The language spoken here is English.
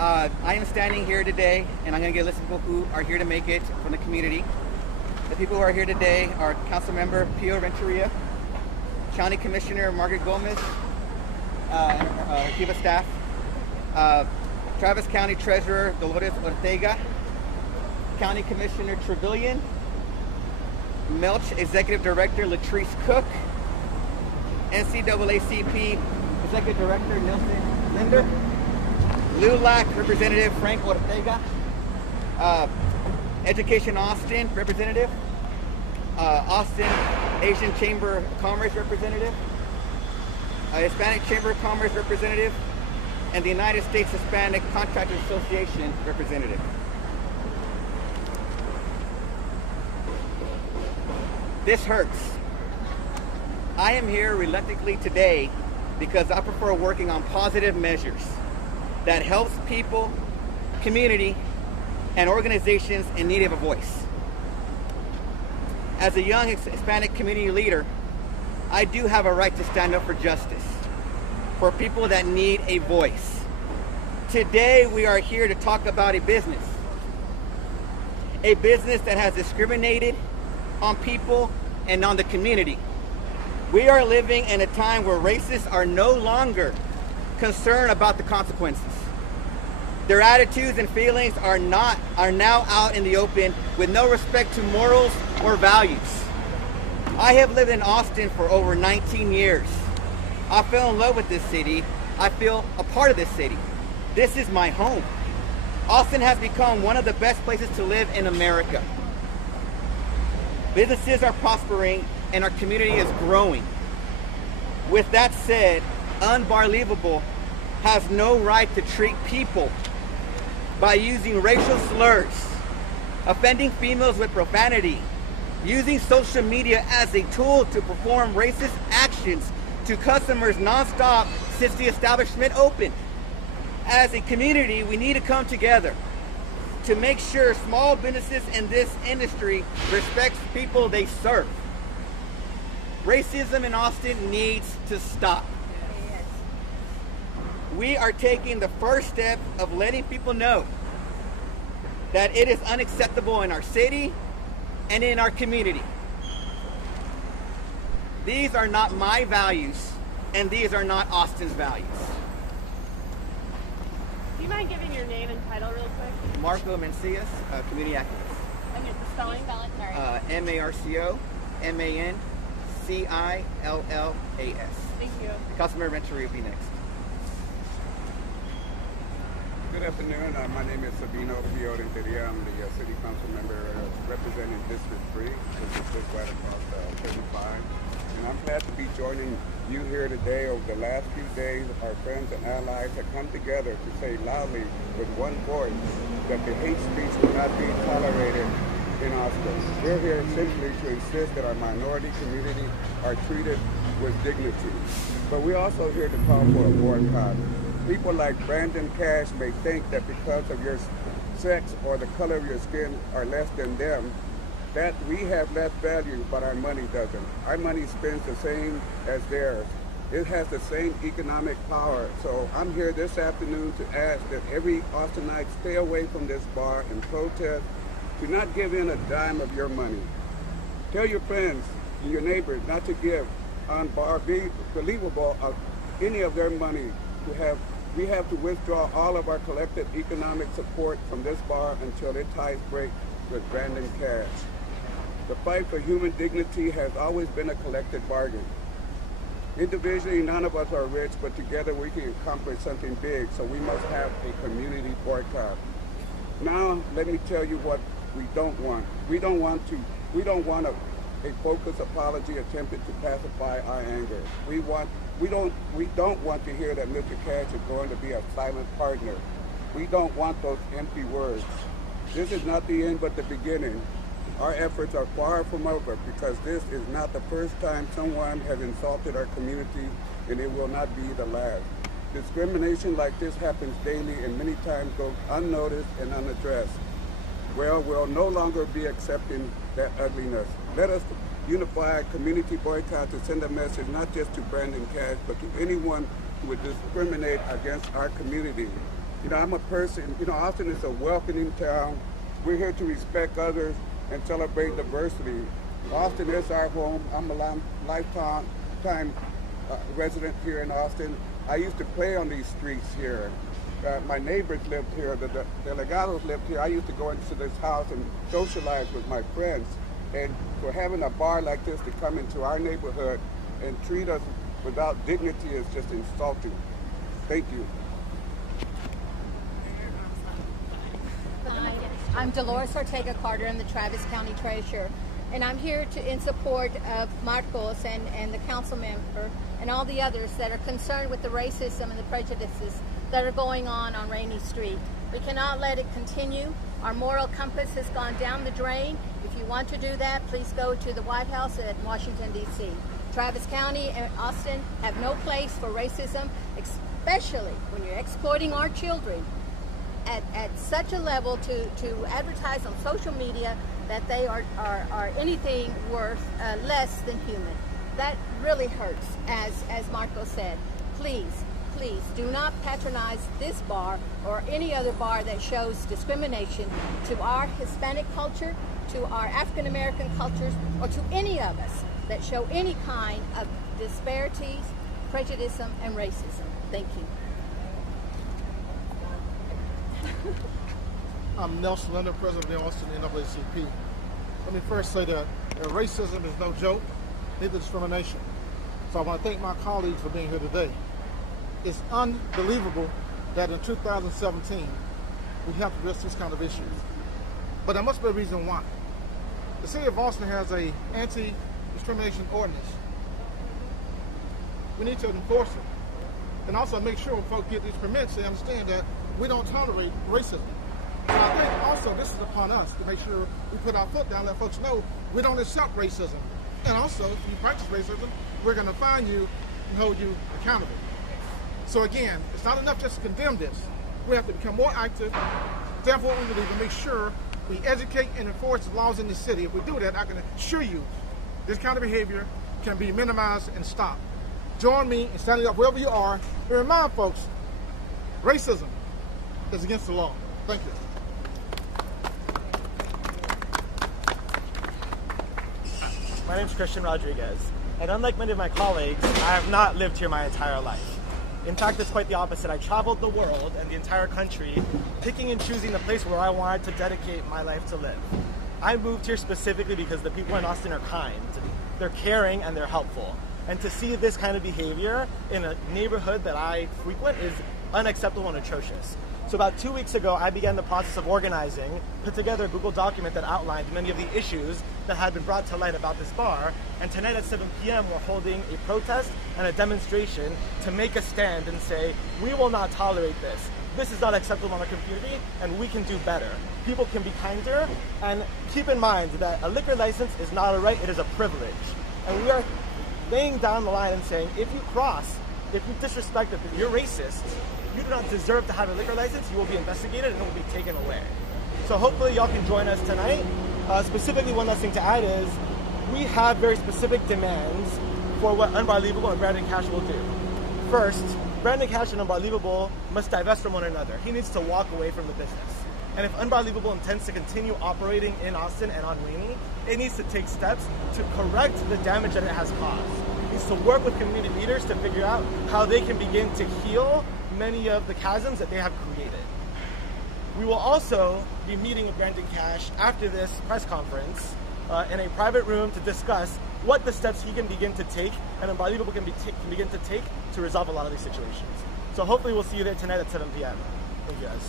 I am standing here today, and I'm going to get a list of people who are here to make it from the community. The people who are here today are Councilmember Pio Renteria, County Commissioner Margaret Gomez, and her chief of staff, Travis County Treasurer Dolores Ortega, County Commissioner Trevelyan, Melch Executive Director Latrice Cook, NCAACP Executive Director Nelson Linder, LULAC Representative Frank Ortega, Education Austin Representative, Austin Asian Chamber of Commerce Representative, Hispanic Chamber of Commerce Representative, and the United States Hispanic Contractors Association Representative. This hurts. I am here reluctantly today because I prefer working on positive measures that helps people, community, and organizations in need of a voice. As a young Hispanic community leader, I do have a right to stand up for justice, for people that need a voice. Today, we are here to talk about a business that has discriminated on people and on the community. We are living in a time where racists are no longer concerned about the consequences. Their attitudes and feelings are now out in the open with no respect to morals or values. I have lived in Austin for over 19 years. I fell in love with this city. I feel a part of this city. This is my home. Austin has become one of the best places to live in America. Businesses are prospering and our community is growing. With that said, Unbarlievable has no right to treat people by using racial slurs, offending females with profanity, using social media as a tool to perform racist actions to customers nonstop since the establishment opened. As a community, we need to come together to make sure small businesses in this industry respect people they serve. Racism in Austin needs to stop. We are taking the first step of letting people know that it is unacceptable in our city and in our community. These are not my values, and these are not Austin's values. Do you mind giving your name and title real quick? Marco Mencias, community activist. And the spelling? M-A-R-C-O-M-A-N-C-I-L-L-A-S. Thank you. Councilmember Renteria will be next. Good afternoon. My name is Sabino Pio Renteria. I'm the city council member representing District 3, which is just right across 35. And I'm glad to be joining you here today. Over the last few days, our friends and allies have come together to say loudly with one voice that the hate speech will not be tolerated in Austin. We're here simply to insist that our minority community are treated with dignity. But we're also here to call for a boycott. People like Brandon Cash may think that because of your sex or the color of your skin are less than them, that we have less value, but our money doesn't. Our money spends the same as theirs. It has the same economic power. So I'm here this afternoon to ask that every Austinite stay away from this bar and protest. Do not give in a dime of your money. Tell your friends and your neighbors not to give Unbarlievable any of their money. We have to withdraw all of our collective economic support from this bar until it ties break with Brandon Cash. The fight for human dignity has always been a collective bargain. Individually, none of us are rich, but together we can accomplish something big, so we must have a community boycott. Now, let me tell you what we don't want. We don't want a focused apology attempted to pacify our anger. We don't want to hear that Mr. Cash is going to be a silent partner. We don't want those empty words. This is not the end, but the beginning. Our efforts are far from over because this is not the first time someone has insulted our community, and it will not be the last. Discrimination like this happens daily and many times goes unnoticed and unaddressed. Well, we'll no longer be accepting that ugliness. Let us unify a community boycott to send a message not just to Brandon Cash, but to anyone who would discriminate against our community. You know, I'm a person, you know, Austin is a welcoming town. We're here to respect others and celebrate diversity. Austin is our home. I'm a lifetime resident here in Austin. I used to play on these streets here. My neighbors lived here, the Legados lived here. I used to go into this house and socialize with my friends. And for having a bar like this to come into our neighborhood and treat us without dignity is just insulting. Thank you. Hi, I'm Dolores Ortega Carter. I'm the Travis County Treasurer. And I'm here in support of Marcos and the council member and all the others that are concerned with the racism and the prejudices that are going on Rainey Street. We cannot let it continue. Our moral compass has gone down the drain. If you want to do that, please go to the White House at Washington, D.C. Travis County and Austin have no place for racism, especially when you're exploiting our children at such a level to advertise on social media that they are anything worth less than human. That really hurts, as Marco said. Please do not patronize this bar or any other bar that shows discrimination to our Hispanic culture, to our African American cultures, or to any of us that show any kind of disparities, prejudice, and racism. Thank you. I'm Nelson Linder, President of the Austin NAACP. Let me first say that racism is no joke, neither discrimination. So I want to thank my colleagues for being here today. It's unbelievable that in 2017 we have to address these kind of issues. But there must be a reason why. The city of Austin has an anti-discrimination ordinance. We need to enforce it. And also make sure when folks get these permits, they understand that we don't tolerate racism. So I think also this is upon us to make sure we put our foot down, let folks know we don't accept racism. And also, if you practice racism, we're going to fine you and hold you accountable. So again, it's not enough just to condemn this. We have to become more active, stand for what we believe, and make sure we educate and enforce the laws in the city. If we do that, I can assure you this kind of behavior can be minimized and stopped. Join me in standing up wherever you are and remind folks, racism is against the law. Thank you. My name is Christian Rodriguez, and unlike many of my colleagues, I have not lived here my entire life. In fact, it's quite the opposite. I traveled the world and the entire country, picking and choosing the place where I wanted to dedicate my life to live. I moved here specifically because the people in Austin are kind, they're caring, and they're helpful. And to see this kind of behavior in a neighborhood that I frequent is unacceptable and atrocious. So about 2 weeks ago, I began the process of organizing, put together a Google document that outlined many of the issues that had been brought to light about this bar. And tonight at 7 p.m., we're holding a protest and a demonstration to make a stand and say, we will not tolerate this. This is not acceptable in our community, and we can do better. People can be kinder, and keep in mind that a liquor license is not a right, it is a privilege. And we are laying down the line and saying, if you cross, if you disrespect it, if you're racist, you do not deserve to have a liquor license, you will be investigated and it will be taken away. So hopefully y'all can join us tonight. Specifically, one last thing to add is, we have very specific demands for what Unbarlievable and Brandon Cash will do. First, Brandon Cash and Unbarlievable must divest from one another. He needs to walk away from the business. And if Unbarlievable intends to continue operating in Austin and on Rainey, it needs to take steps to correct the damage that it has caused. It needs to work with community leaders to figure out how they can begin to heal many of the chasms that they have created. We will also be meeting with Brandon Cash after this press conference in a private room to discuss what the steps he can begin to take and Unbarlievable can begin to take to resolve a lot of these situations. So hopefully we'll see you there tonight at 7 p.m. Thank you guys.